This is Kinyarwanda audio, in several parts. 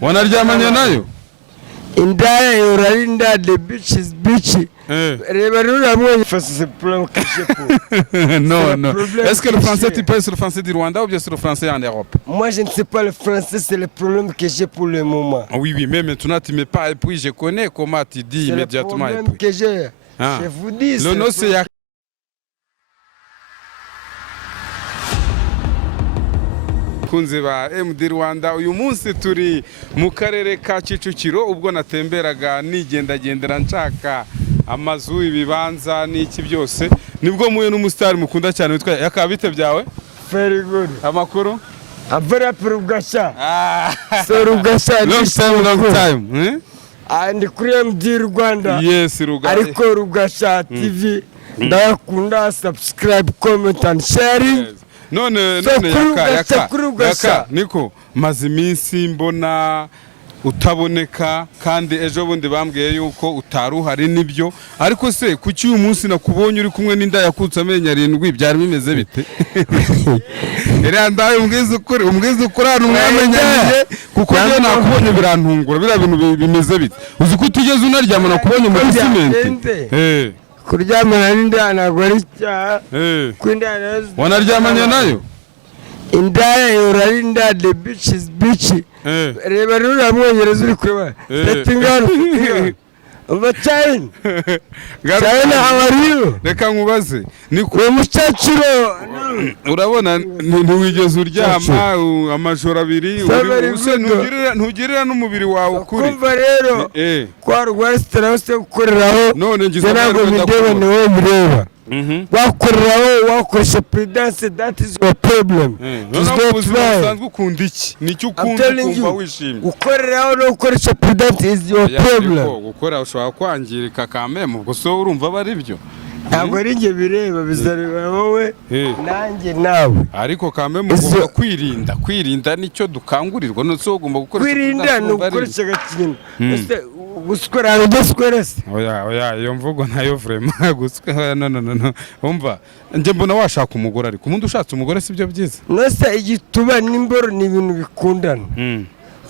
wanaryamanye nayo indaya yorarinda the beach is beachy. Reba ruramwe c'est problème que j'ai pour. Non. Est-ce que le français tu parles sur le français du Rwanda ou bien sur le français en Europe? Moi je ne sais pas le français, c'est le problème que j'ai pour le moment. Oui, mais maintenant tu me parles et puis je connais comment tu dis immédiatement. C'est le problème que j'ai. Je vous dis. Le nom c'est kunze ba MD Rwanda. Uyu munsi turi mu karere ka Kicukiro ubwo natemberaga nigendagendera nshaka amazu ibibanza n'iki byose nibwo muye n'umustar mukunda cyane witwa Yakabite byawe. Very good. Amakuru avera Rugasha. So Rugasha long time. And kuri MD Rwanda. Yes, Rugasha. Ariko Rugasha TV ndakunda subscribe, comment and sharing. Yes. None yaka niko maze iminsi mbona utaboneka kandi ejo bundi bambwiye yuko utaruhari nibyo ariko se kuki uyu munsi nakubonye uri kumwe n'inda yakutse amenyo 7 byari bimeze bite? Era ndaye umbwiza ukuri hano mwamenyanye kuko byo nakubonye birantungura bira bintu bimeze bite? Uzi ko tugeze unaryama nakubonye muri cement. Kuryamana n'inda ntabwo ari cyaha. Wanaryamanye nayo indaya yorarinda the beach is beachy. Reba ruramwongereza uri kureba ndatingana China. China how are you? Reka nkubaze ni ku mucaciro urabona ntiwigeze uryama amajoro 2 use ntugirira n'umubiri wawe ukuri. Kumva rero kwa rwesitara use gukoreraho none ngize ntabwo ndebe niwe mureba. Wakoreraho wakoresha prudence, that is your problem. Usanzwe ukunda iki nicyo ukunda kumva wishimye. Ukoreraho no gukoresha prudence is your problem. Gukora ushobora kwangirika kameme ubwo so urumva bari byo. Ntabwo ari nge bireba bizareba wowe nanjye nawe. Ariko kameme ugomba kwirinda nicyo dukangurirwa no so ugomba gukoresha kwirinda no gukoresha gakintu. Guskora ngoskorese. Oya iyo mvugo nayo vraiment guskora no. Umva nje mbona washaka umugore ariko umuntu ushatse umugore sibyo byiza. Nose igituba n'imboro ni ibintu bikundana.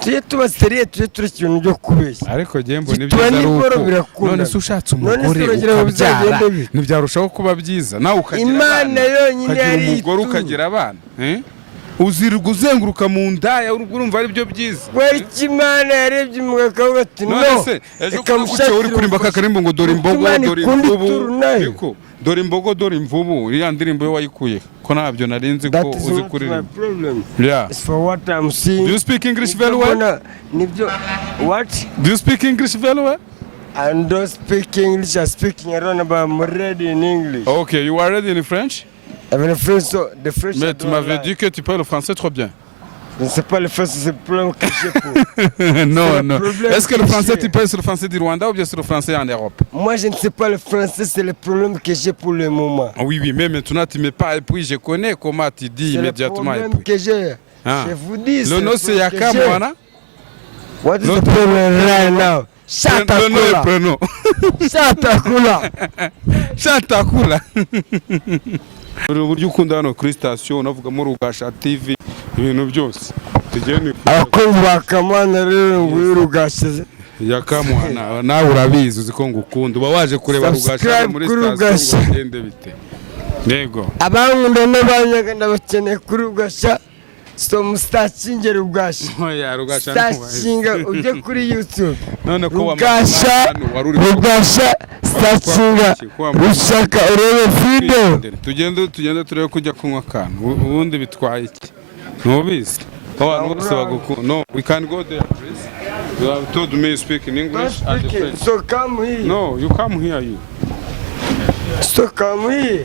Tuye tuba seriye tuye turi ikintu byo kubeshya. Ariko je mbona ibyo zaruko. None se ushatse umugore ukabyara ntibyarushaho kuba byiza nawe ukagira Imana yonyine yari umugore ukagira abana. Uzirirwa uzenguruka mu ndaya urumva ari byo byiza. Wari Imana yarebye umugabo ati no. None ejo kuguce uri kurimba kakarimbo ngo dore imbogo dore imvubu. Dore imbogo dore imvubu iriya ndirimbo yo wayikuye ko ntabyo narinzi ko uzi kuririmba. Yeah. It's for what I'm seeing. Do you speak English very well? What? Do you speak English very well? I don't speak English. I speak around, but I'm ready in English. Okay, you are ready in French? Avec le French. Mais tu m'avais dit que tu parles le français trop bien. Je ne sais pas le français, c'est le problème que j'ai pour. Non. Est-ce que le français tu parles sur le français du Rwanda ou bien sur le français en Europe? Moi je ne sais pas le français, c'est le problème que j'ai pour le moment. Oui, mais maintenant tu me parles et puis je connais comment tu dis immédiatement. C'est le problème que j'ai. Je vous dis. Le nom c'est Yaka Mwana? What is the problem right now? Shatakula. Shatakula. Uburyo ukunda hano kuri station unavugamo Rugasha TV ibintu byose tugene abakunzi bakamana rero Rugasha Yakamwana nawe urabizi uziko ngukunda uba waje kureba Rugasha muri station ngende bite yego abankunda n'abanyaga ndabakeneye kuri Rugasha so mustacinge Rugasha oya Rugasha stacinga uje kuri YouTube none ko Rugasha stacinga ushaka urebe video tugende turebe kujya kunywa akantu ubundi bitwaye iki ntubizi abantu bose bagukunda. No, we can go there please. You have told me you speak in English and French. So come here. No, you come here you. So come here.